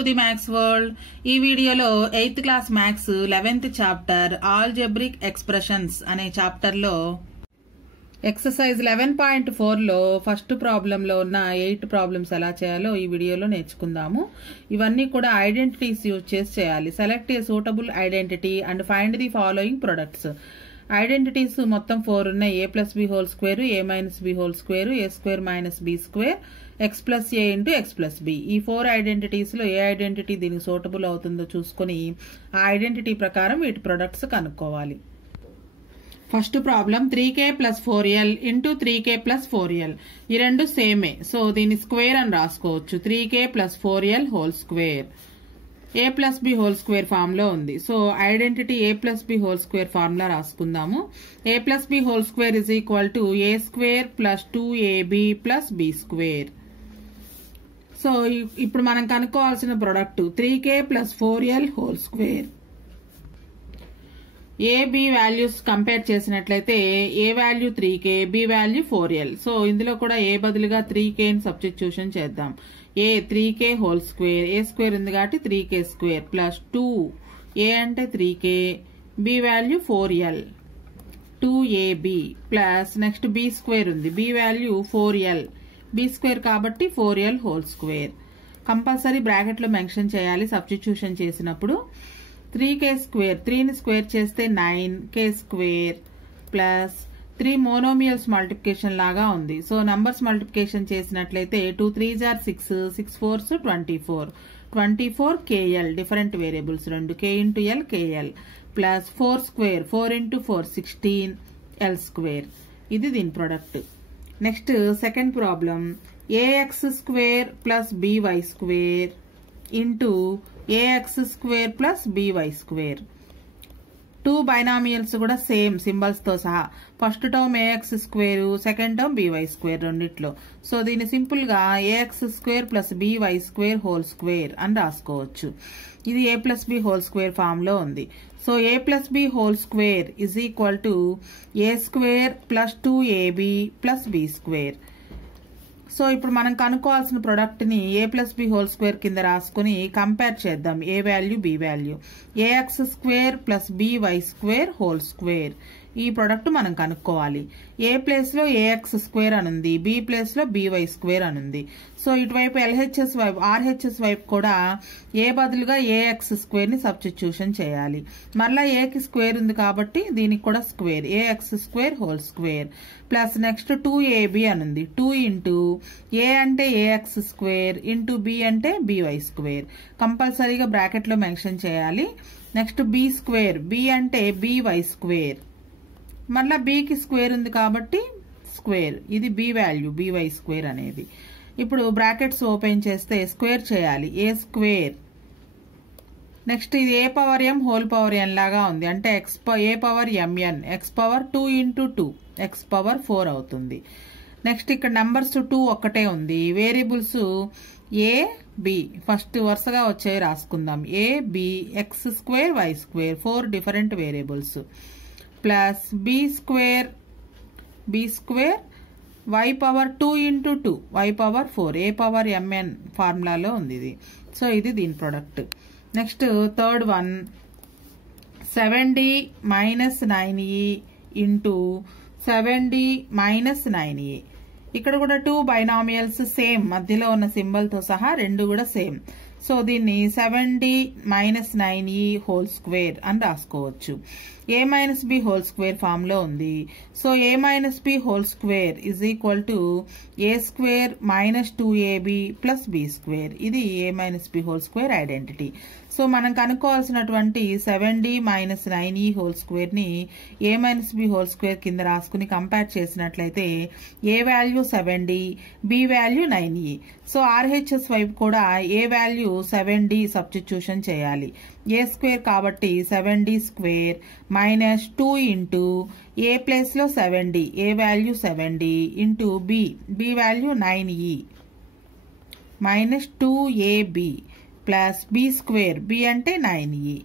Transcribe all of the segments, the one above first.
To the maths world. ఈ వీడియోలో 8th class maths 11th chapter algebraic expressions అనే chapter లో ఎక్సర్సైజ్ 11.4 లో ఫస్ట్ ప్రాబ్లం లో ఉన్న 8 ప్రాబ్లమ్స్ ఎలా చేయాలో ఈ వీడియోలో నేర్చుకుందాము. ఇవన్నీ కూడా ఐడెంటిటీస్ యూజ్ చేసి చేయాలి. Select a suitable identity and find the following products. Identities మొత్తం 4 ఉన్నాయి. a plus B whole square, a minus B whole square, a square minus B square, x plus A into x plus B. ఈ 4 identities లో ఏ identity దీనికి suitable అవుతుందో చూసుకుని ఆ identity ప్రకారం వీటి ప్రొడక్ట్స్ కనుక్కోవాలి. First problem 3k plus 4l into 3k plus 4l. ఈ రెండు సేమే, సో దీని స్క్వేర్ అని రాసుకోవచ్చు. 3k plus 4l whole square a plus B whole square form లో ఉంది. So identity a plus B whole square formula రాసుకుందాము. a plus B whole square is equal to a square plus 2ab plus b square. So ఇప్పుడు మనం కనుక్కోవాల్సిన product 3k plus 4l whole square. A b values compare చేసినట్లయితే a value 3k, b value 4l. So ఇందులో కూడా a బదులుగా 3k ని substitution చేద్దాం. ఏ 3k whole square, a square ఉంది కాబట్టి 3k స్క్వేర్ ప్లస్ 2 ఏ అంటే 3k, b value 4l 2ab plus next b square ఉంది, b value 4l, b square కాబట్టి 4l whole square. Compulsory bracket లో mention చేయాలి substitution చేసినప్పుడు. 3k square, 3 ని square చేస్తే 9k square plus 3 monomials multiplication లాగా ఉంది. సో నంబర్స్ మల్టిప్లికేషన్ చేసినట్లయితే 2 3s are 6, 6 4s 24, 24kl different variables 2k into l kl plus 4 square 4 into 4 16l square. ఇది దీని product. Next second problem ax square plus by square into ax square plus by square. 2 binomials కూడా same symbols తో సహా. First term ax square, second term by square రెండిట్లో. So దీన్ని simple గా ax square plus by square whole square అని రాసుకోవచ్చు. ఇది a plus B whole square form లో ఉంది. So a plus B whole square is equal to a square plus 2ab plus b square. So ఇప్పుడు మనం కనుక్కోవాల్సిన product ని a plus B whole square కింద రాసుకుని కంపేర్ చేద్దాం. A value b value. ax square plus by square whole square. ఈ product మనం కనుక్కోవాలి. ఏ ప్లేస్ లో ax స్క్వేర్ అనుంది, బి ప్లేస్ లో by స్క్వేర్ అనుంది. సో ఇటువైపు LHS వైపు RHS వైపు కూడా ఏ బదులుగా ax స్క్వేర్ ని సబ్స్టిట్యూషన్ చేయాలి. మరలా a కి స్క్వేర్ ఉంది కాబట్టి దీనికి కూడా square ax square whole square plus next 2ab అనుంది. 2 ఇంటూ ఏ అంటే ax స్క్వేర్ ఇంటూ బి అంటే by స్క్వేర్. కంపల్సరీగా బ్రాకెట్ లో మెన్షన్ చేయాలి. నెక్స్ట్ బి స్క్వేర్, బి అంటే by స్క్వేర్, మళ్ళా బికి స్క్వేర్ ఉంది కాబట్టి స్క్వేర్. ఇది బి వాల్యూ by స్క్వేర్ అనేది. ఇప్పుడు బ్రాకెట్స్ ఓపెన్ చేస్తే స్క్వేర్ చేయాలి. ఏ స్క్వేర్ నెక్స్ట్ ఇది a power m whole power n లాగా ఉంది. అంటే a power mn, x power 2 into 2 x power 4 అవుతుంది. నెక్స్ట్ ఇక్కడ నంబర్స్ 2 ఒక్కటే ఉంది. వేరియబుల్స్ ఏ బి ఫస్ట్ వరుసగా వచ్చే రాసుకుందాం. A b x square y square 4 different variables plus b square y power 2 into 2 y power 4 a power mn ఫార్ములాలో ఉంది ఇది. సో ఇది దీని product. Next third one 7d minus 9e into 7d minus 9e. ఇక్కడ కూడా 2 బైనామియల్స్ same, మధ్యలో ఉన్న symbol తో సహా రెండు కూడా సేమ్. సో దీన్ని 7d minus 9e whole square అని రాసుకోవచ్చు. a minus B whole square form లో ఉంది. So a minus B whole square is equal to a square minus 2ab plus b square. ఇది a minus B whole square identity. So మనం కనుక్కోవాల్సినటువంటి 7d minus 9e whole square ని a minus B whole square కింద రాసుకుని compare చేసినట్లయితే a value 7d, b value 9e. So RHS వైపు కూడా ఏ value 7d substitution చేయాలి. ఏ స్క్వేర్ కాబట్టి 7d square minus 2 into a place లో 7d, a value 7d into b value 9e minus 2ab plus b square, b అంటే 9e,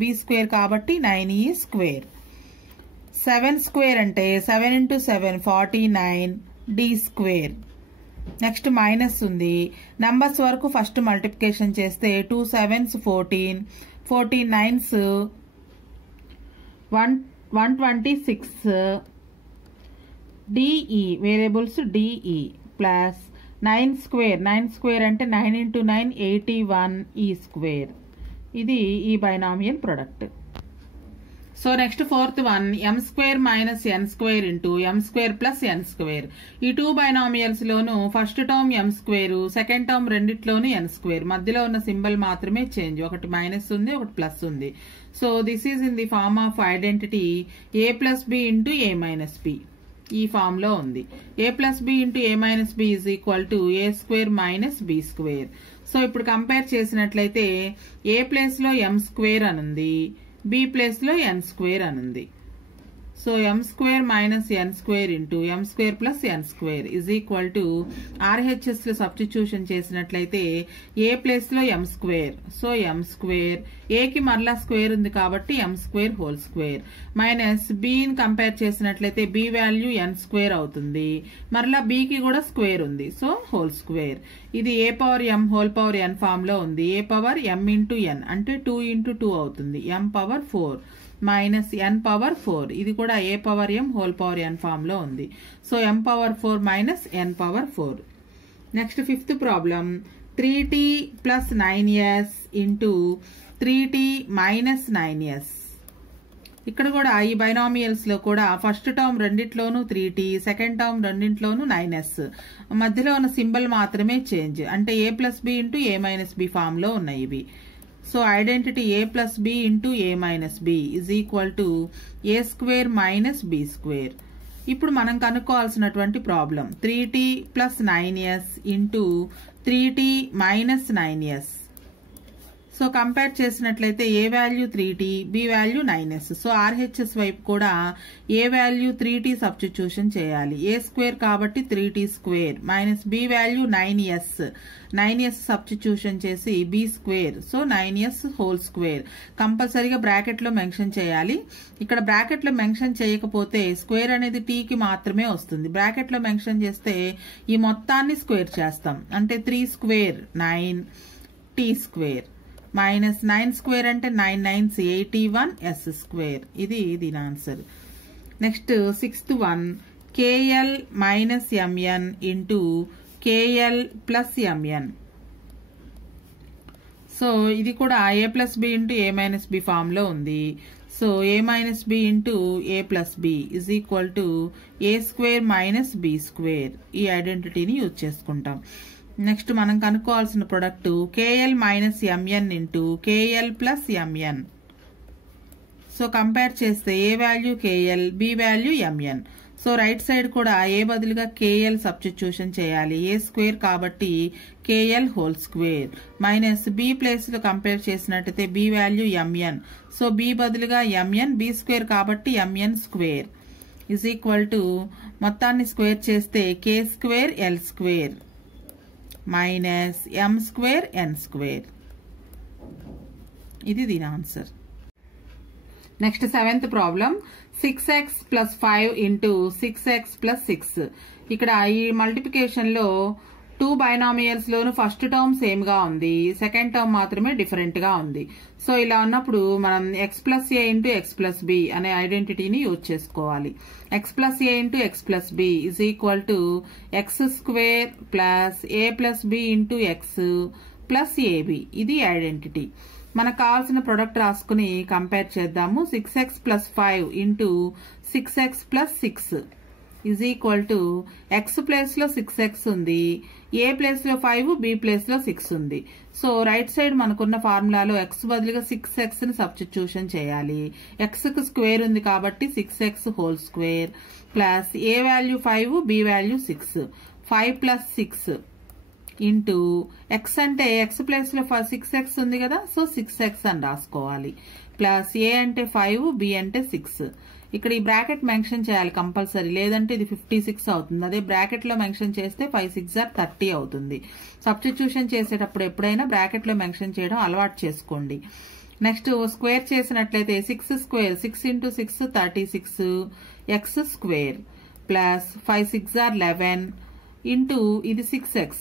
B square కాబట్టి 9e square. 7 square అంటే 7 into 7 49 d square next minus ఉంది. Numbers వరకు first multiplication చేస్తే 2 7s 14, 14 9s 126 d e variables d e plus 9 square అంటే 9 into 9 81 e square. ఇది ఈ binomial product. So next fourth one m square minus n square into m square plus n square. ఈ two binomials లోను first term m square, second term రెండిట్లోను n square. మధ్యలో ఉన్న symbol మాత్రమే change, ఒకటి minus ఉంది ఒకటి ప్లస్ ఉంది. So this is in the form of identity a plus B into a minus B. ఈ ఫామ్ లో ఉంది. a plus B into a minus B is equal to a square minus B square. So ఇప్పుడు compare చేసినట్లయితే a place లో m square అనుంది, b place లో n square అనుంది. So m square minus n square into m square plus n square is equal to RHS లో substitution చేసినట్లయితే a place లో m square, so m square, a కి మరలా square ఉంది కాబట్టి m square whole square, minus b ని compare చేసినట్లయితే b value n square అవుతుంది, మరలా b కి కూడా స్క్వేర్ ఉంది, సో హోల్ స్క్వేర్. ఇది a power m whole power n form లో ఉంది. a power m into n అంటే 2 into 2 అవుతుంది, m power 4 minus n power 4. ఇది కూడా a power m whole power n form లో ఉంది. So m power 4 minus n power 4. Next fifth problem 3t plus 9s into 3t minus 9s. ఇక్కడ కూడా ఈ బైనామియల్స్ లో కూడా ఫస్ట్ టర్మ్ రెండిట్లోనూ 3t, సెకండ్ టర్మ్ రెండింట్లోనూ 9s. మధ్యలో ఉన్న సింబల్ మాత్రమే చేంజ్, అంటే a plus B into a minus B form లో ఉన్నాయి ఇవి. So identity a plus B into a minus B is equal to a square minus B square. ఇప్పుడు మనం కనుక్కోవాల్సినటువంటి problem 3t plus 9s into 3t minus 9s. So compare చేసినట్లయితే a value 3t, b value 9s. So RHS వైపు కూడా a value 3t substitution చేయాలి. a square కాబట్టి 3t square minus b value 9s substitution చేసి b square, so 9s whole square. కంపల్సరీగా bracket లో mention చేయాలి. ఇక్కడ బ్రాకెట్ లో మెన్షన్ చేయకపోతే స్క్వేర్ అనేది t కి మాత్రమే వస్తుంది. బ్రాకెట్ లో మెన్షన్ చేస్తే ఈ మొత్తాన్ని స్క్వేర్ చేస్తాం, అంటే 3 square 9 t square minus 9 square అంటే 9 9s 81 s స్క్వేర్. ఇది దీని answer. Next sixth one KL minus mn into KL plus mn. So ఇది కూడా a plus B into a minus B form లో ఉంది. So a minus B into a plus B is equal to a square minus B square. ఈ ఐడెంటిటీని use చేసుకుంటాం. నెక్స్ట్ మనం కనుక్కోవాల్సిన product KL minus mn into KL plus mn. So compare చేస్తే a value KL, b value mn. So right side కూడా a బదులుగా KL substitution చేయాలి. a స్క్వేర్ కాబట్టి KL whole square minus b place లో కంపేర్ చేసినట్టయితే b value mn. So b బదులుగా mn, b square కాబట్టి mn square is equal to మొత్తాన్ని square చేస్తే k square l square minus m square n square. ఇది దీని answer. Next seventh problem 6x plus 5 into 6x plus 6. ఇక్కడ ఈ multiplication లో two binomials లోను ఫస్ట్ టర్మ్ సేమ్ గా ఉంది, సెకండ్ టర్మ్ మాత్రమే డిఫరెంట్ గా ఉంది. సో ఇలా ఉన్నప్పుడు మనం x plus a into x plus b అనే ఐడెంటిటీని యూజ్ చేసుకోవాలి. x plus a into x plus b is equal to x square plus a plus b into x plus ab. ఇది identity. మనకు కావాల్సిన ప్రొడక్ట్ రాసుకుని compare చేద్దాము. 6x plus 5 into 6x plus 6 is equal to x place లో 6x ఉంది, a place లో 5, b place లో 6 ఉంది. సో రైట్ సైడ్ మనకున్న ఫార్ములాలో x బదులుగా 6x ని సబ్స్టిట్యూషన్ చేయాలి. x కు స్క్వేర్ ఉంది కాబట్టి 6x whole square plus a value 5, b value 6, 5 plus 6 into x అంటే x ప్లేస్ లో 6x ఉంది కదా, సో 6x అని రాసుకోవాలి. ప్లస్ a అంటే 5, b అంటే 6. ఇక్కడ ఈ బ్రాకెట్ మెన్షన్ చేయాలి కంపల్సరీ, లేదంటే ఇది 56 అవుతుంది. అదే బ్రాకెట్ లో మెన్షన్ చేస్తే 5 6 30 అవుతుంది. సబ్స్టిట్యూషన్ చేసేటప్పుడు ఎప్పుడైనా బ్రాకెట్ లో మెన్షన్ చేయడం అలవాటు చేసుకోండి. నెక్స్ట్ స్క్వేర్ చేసినట్లయితే 6 square 6 into 6 36 x square plus 5 6 11 into ఇది 6x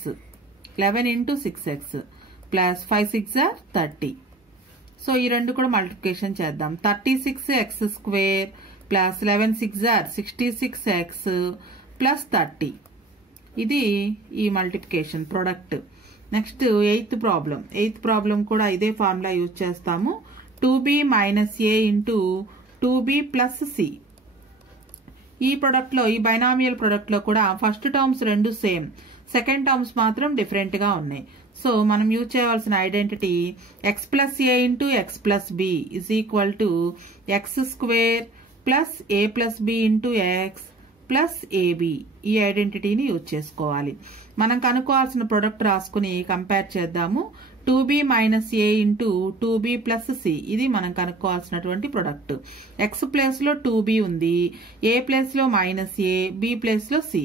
11 into 6x plus 5 6 are 30. So ఈ రెండు కూడా మల్టిప్లికేషన్ చేద్దాం. 36x square plus 11 6 are 66x plus 30. ఇది ఈ multiplication product. Next eighth problem కూడా ఇదే ఫార్ములా యూజ్ చేస్తాము. 2b minus a into 2b plus c. ఈ ప్రొడక్ట్ లో, ఈ బైనామియల్ ప్రొడక్ట్ లో కూడా ఫస్ట్ టర్మ్స్ రెండు సేమ్, సెకండ్ టర్మ్స్ మాత్రం డిఫరెంట్ గా ఉన్నాయి. సో మనం యూజ్ చేయవలసిన identity x plus a into x plus b is equal to x square plus a plus b into x plus ab. ఈ ఐడెంటిటీని యూజ్ చేసుకోవాలి. మనం కనుక్కోవాల్సిన ప్రొడక్ట్ రాసుకుని కంపేర్ చేద్దాము. 2b minus a into 2b plus c ఇది మనం కనుక్కోవాల్సినటువంటి product. x place లో 2b ఉంది, a ప్లేస్ లో మైనస్ a, b ప్లేస్ లో c.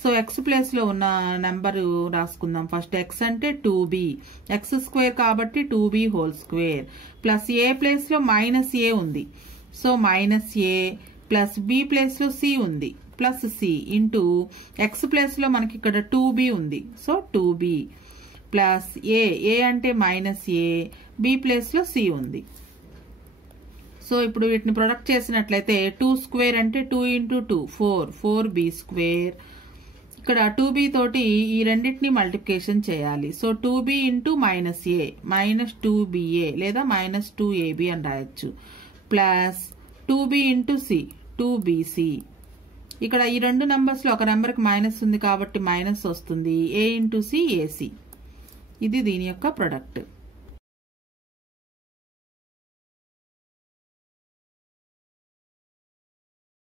సో x ప్లేస్ లో ఉన్న నెంబర్ రాసుకుందాం. ఫస్ట్ x అంటే 2b, x స్క్వేర్ కాబట్టి 2b whole square plus a place లో మైనస్ a ఉంది, so minus a plus b place లో c ఉంది plus c into x place లో మనకి ఇక్కడ 2b ఉంది, సో 2b ప్లస్ a అంటే మైనస్ a, b ప్లేస్ లో c ఉంది. సో ఇప్పుడు వీటిని ప్రొడక్ట్ చేసినట్లయితే 2 స్క్వేర్ అంటే 2 ఇంటూ 2 4b స్క్వేర్. ఇక్కడ 2b తోటి ఈ రెండింటిని మల్టిప్లికేషన్ చేయాలి. So 2b into minus a minus 2ba లేదా మైనస్ 2ab అని రాయొచ్చు plus 2b into c 2bc. ఇక్కడ ఈ రెండు నెంబర్స్ లో ఒక నెంబర్ కి మైనస్ ఉంది కాబట్టి మైనస్ వస్తుంది. a into c ac. ఇది దీని యొక్క ప్రొడక్ట్.